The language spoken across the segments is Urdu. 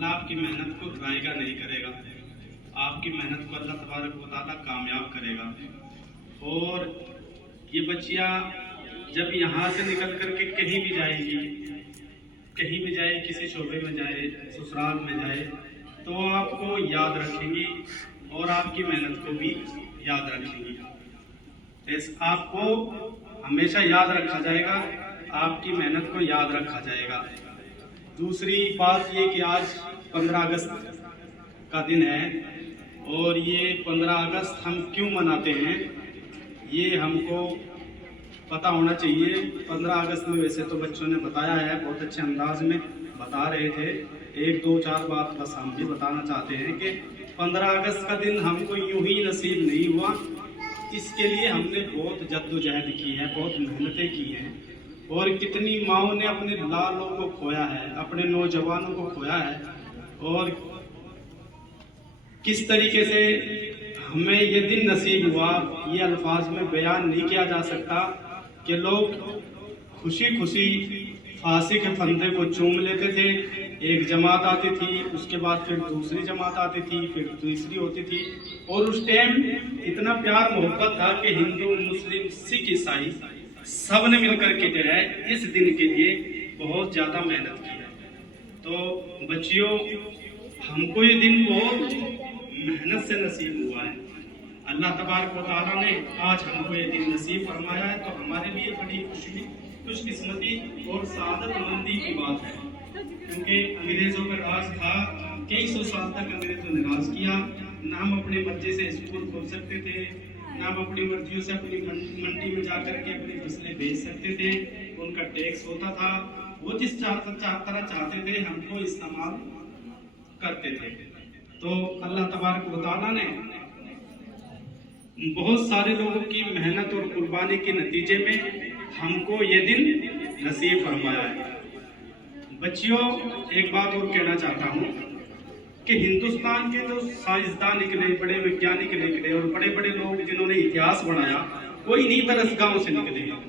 اللہ آپ کی محنت کو ضائع نہیں کرے گا، آپ کی محنت کو اللہ تبارک و تعالیٰ کامیاب کرے گا۔ اور یہ بچیاں جب یہاں سے نکل کر کے کہیں بھی جائیں گی، کہیں بھی جائے، کسی شعبے میں جائے، سسرال میں جائے، تو آپ کو یاد رکھیں گی اور آپ کی محنت کو بھی یاد رکھیں گی۔ آپ کو ہمیشہ یاد رکھا جائے گا، آپ کی محنت کو یاد رکھا جائے گا۔ دوسری بات یہ کہ آج 15 اگست کا دن ہے، اور یہ 15 اگست ہم کیوں مناتے ہیں یہ ہم کو پتہ ہونا چاہیے۔ 15 اگست میں ویسے تو بچوں نے بتایا ہے، بہت اچھے انداز میں بتا رہے تھے، 1 2 4 بات بس ہم بھی بتانا چاہتے ہیں کہ 15 اگست کا دن ہم کو یوں ہی نصیب نہیں ہوا، اس کے لیے ہم نے بہت جد و جہد کی ہے، بہت محنتیں کی ہیں، اور کتنی ماؤں نے اپنے لالوں کو کھویا ہے، اپنے نوجوانوں کو کھویا ہے، اور کس طریقے سے ہمیں یہ دن نصیب ہوا یہ الفاظ میں بیان نہیں کیا جا سکتا کہ لوگ خوشی خوشی پھانسی کے پھندے کو چوم لیتے تھے۔ ایک جماعت آتی تھی، اس کے بعد پھر دوسری جماعت آتی تھی، پھر تیسری ہوتی تھی، اور اس ٹائم اتنا پیار محبت تھا کہ ہندو، مسلم، سکھ، عیسائی سب نے مل کر کے جو ہے اس دن کے لیے بہت زیادہ محنت کی ہے۔ تو بچیوں، ہم کو یہ دن بہت محنت سے نصیب ہوا ہے۔ اللہ تبارک و تعالیٰ نے آج ہم کو یہ دن نصیب فرمایا ہے، تو ہمارے لیے بڑی خوش قسمتی اور سعادت مندی کی بات ہے، کیونکہ انگریزوں کا راج تھا، کئی سو سال تک انگریزوں نے راج کیا، نہ ہم اپنی مرضی سے اسکول کھول سکتے تھے، نہ ہم اپنی مرضیوں سے اپنی منڈی میں جا کر کے اپنی فصلیں بیچ سکتے تھے، ان کا ٹیکس ہوتا تھا، وہ جس طرح چاہتے تھے ہم کو استعمال کرتے تھے۔ تو اللہ تبارک و تعالیٰ نے بہت سارے لوگوں کی محنت اور قربانی کے نتیجے میں ہم کو یہ دن نصیب فرمایا ہے۔ بچیوں، ایک بات اور کہنا چاہتا ہوں کہ ہندوستان کے جو سائنسداں نکلے، بڑے ویگیانک نکلے، اور بڑے بڑے لوگ جنہوں نے اتہاس بنایا، وہ انہی درسگاہوں سے نکلے ہیں۔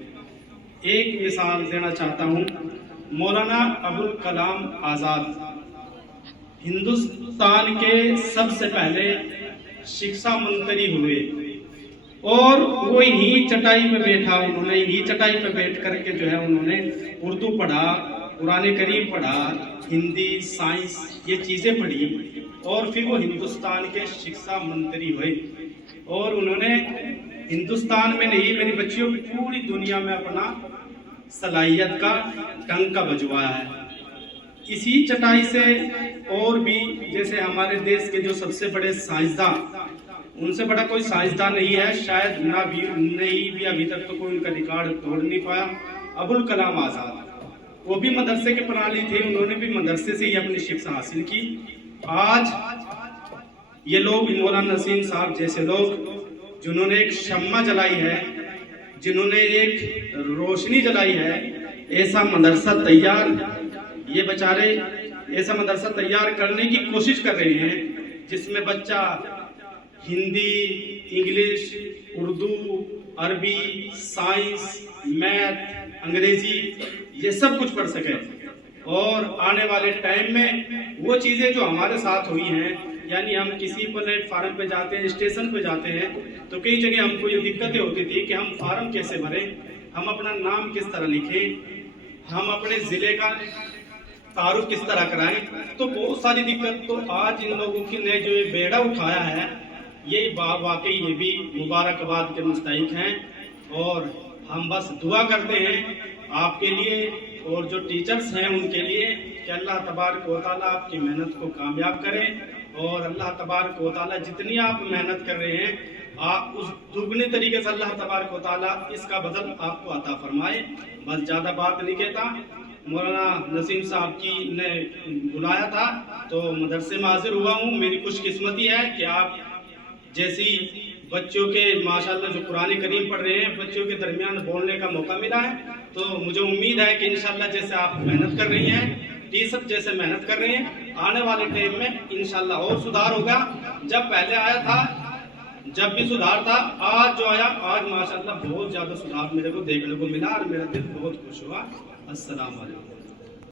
ایک مثال دینا چاہتا ہوں، مولانا ابوالکلام آزاد ہندوستان کے سب سے پہلے شکشا منتری ہوئے، اور وہ انہی چٹائی پہ بیٹھا، انہی چٹائی پہ بیٹھ کر کے جو ہے انہوں نے اردو پڑھا، قرآن کریم پڑھا، ہندی، سائنس، یہ چیزیں پڑھی، اور پھر وہ ہندوستان کے شکشا منتری ہوئے، اور انہوں نے ہندوستان میں نہیں، میری بچیوں، پوری دنیا میں اپنا صلاحیت کا ڈنکا بجوایا ہے۔ اسی چٹائی سے اور بھی، جیسے ہمارے دیش کے جو سب سے بڑے سائنسداں، ان سے بڑا کوئی سائنسداں نہیں ہے، شاید نہ بھی ابھی تک تو کوئی ان کا ریکارڈ توڑ نہیں پایا، ابوالکلام آزاد۔ وہ بھی مدرسے کے پرانی تھے، انہوں نے بھی مدرسے سے ہی اپنی شکشا حاصل کی۔ آج یہ لوگ، مولانا نسیم صاحب جیسے لوگ، جنہوں نے ایک شمع جلائی ہے، جنہوں نے ایک روشنی جلائی ہے، ایسا مدرسہ تیار، یہ بیچارے ایسا مدرسہ تیار کرنے کی کوشش کر رہے ہیں جس میں بچہ ہندی، انگلش، اردو، عربی، سائنس، میتھ، انگریزی، یہ سب کچھ پڑھ سکے، اور آنے والے ٹائم میں وہ چیزیں جو ہمارے ساتھ ہوئی ہیں، یعنی ہم کسی پلیٹ فارم پہ جاتے ہیں، اسٹیشن پہ جاتے ہیں، تو کئی جگہ ہم کو یہ دقتیں ہوتی تھی کہ ہم فارم کیسے بھریں، ہم اپنا نام کس طرح لکھیں، ہم اپنے ضلع کا تعارف کس طرح کرائیں، تو بہت ساری دقت۔ تو آج ان لوگوں نے جو یہ بیڑا اٹھایا ہے، یہ واقعی یہ بھی مبارکباد کے مستحق ہیں، اور ہم بس دعا کرتے ہیں آپ کے لیے اور جو ٹیچرز ہیں ان کے لیے کہ اللہ تبارک و تعالیٰ آپ کی محنت کو کامیاب کریں، اور اللہ تبارک و تعالیٰ جتنی آپ محنت کر رہے ہیں، آپ اس دگنے طریقے سے اللہ تبارک و تعالیٰ اس کا بدل آپ کو عطا فرمائے۔ بس زیادہ بات نہیں کہتا، مولانا نسیم صاحب کی نے بلایا تھا تو مدرسے میں حاضر ہوا ہوں۔ میری خوش قسمتی ہے کہ آپ جیسی بچوں کے ماشاءاللہ جو قرآن کریم پڑھ رہے ہیں، بچوں کے درمیان بولنے کا موقع ملا ہے، تو مجھے امید ہے کہ انشاءاللہ جیسے آپ محنت کر رہی ہیں، ٹیچر جیسے محنت کر رہے ہیں، آنے والے ٹائم میں انشاءاللہ اور سدھار ہوگا۔ جب پہلے آیا تھا، جب بھی سدھار تھا، آج جو آیا، آج ماشاءاللہ بہت زیادہ سدھار میرے کو دیکھنے کو ملا، اور میرا دل بہت خوش ہوا۔ السلام علیکم۔